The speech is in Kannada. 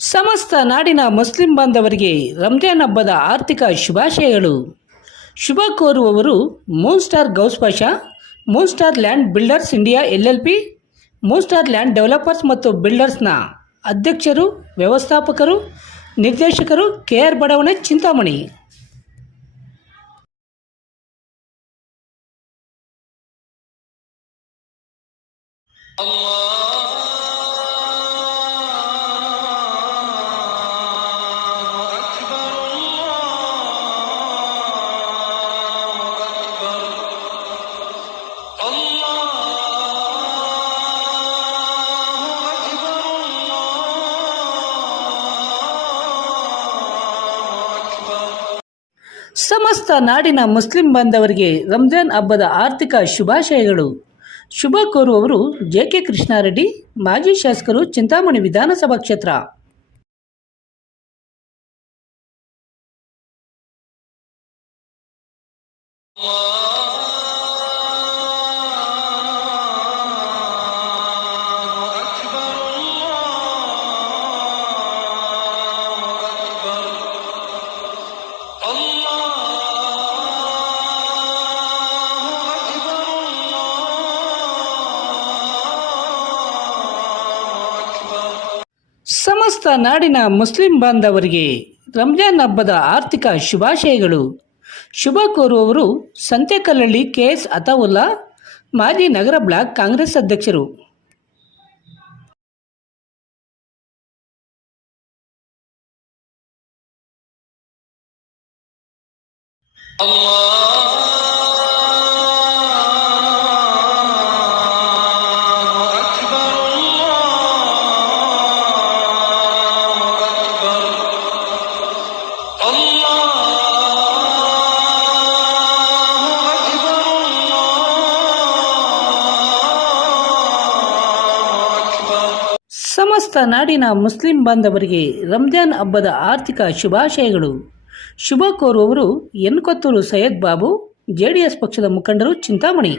ಸಮಸ್ತ ನಾಡಿನ ಮುಸ್ಲಿಂ ಬಾಂಧವರಿಗೆ ರಂಜಾನ್ ಹಬ್ಬದ ಆರ್ಥಿಕ ಶುಭಾಶಯಗಳು. ಶುಭ ಕೋರುವವರು moon star Gouse Pasha moon star land builders India L L P moon star land developers ಮತ್ತು ಬಿಲ್ಡರ್ಸ್ನ ಅಧ್ಯಕ್ಷರು, ವ್ಯವಸ್ಥಾಪಕರು, ನಿರ್ದೇಶಕರು ಕೆ ಆರ್ ಬಡಾವಣೆ ಚಿಂತಾಮಣಿ. Allah ಸಮಸ್ತ ನಾಡಿನ ಮುಸ್ಲಿಂ ಬಾಂಧವರಿಗೆ ರಂಜಾನ್ ಹಬ್ಬದ ಆರ್ಥಿಕ ಶುಭಾಶಯಗಳು. ಶುಭ ಕೋರುವವರು ಜೆ ಕೆ ಕೃಷ್ಣಾರೆಡ್ಡಿ, ಮಾಜಿ ಶಾಸಕರು ಚಿಂತಾಮಣಿ ವಿಧಾನಸಭಾ ಕ್ಷೇತ್ರ. Oh ಸಮಸ್ತ ನಾಡಿನ ಮುಸ್ಲಿಂ ಬಾಂಧವರಿಗೆ ರಂಜಾನ್ ಹಬ್ಬದ ಆರ್ಥಿಕ ಶುಭಾಶಯಗಳು. ಶುಭ ಕೋರುವವರು ಸಂತೆಕಲ್ಲಳ್ಳಿ ಕೆ ಎಸ್ ಅತಾವುಲ್ಲಾ, ಮಾಜಿ ನಗರ ಬ್ಲಾಕ್ ಕಾಂಗ್ರೆಸ್ ಅಧ್ಯಕ್ಷರು. Allah ಸಮಸ್ತ ನಾಡಿನ ಮುಸ್ಲಿಂ ಬಾಂಧವರಿಗೆ ರಂಜಾನ್ ಹಬ್ಬದ ಆರ್ಥಿಕ ಶುಭಾಶಯಗಳು. ಶುಭ ಕೋರುವವರು ಎನ್ಕೊತ್ತೂರು ಸೈಯದ್ ಬಾಬು, ಜೆಡಿಎಸ್ ಪಕ್ಷದ ಮುಖಂಡರು Chintamani.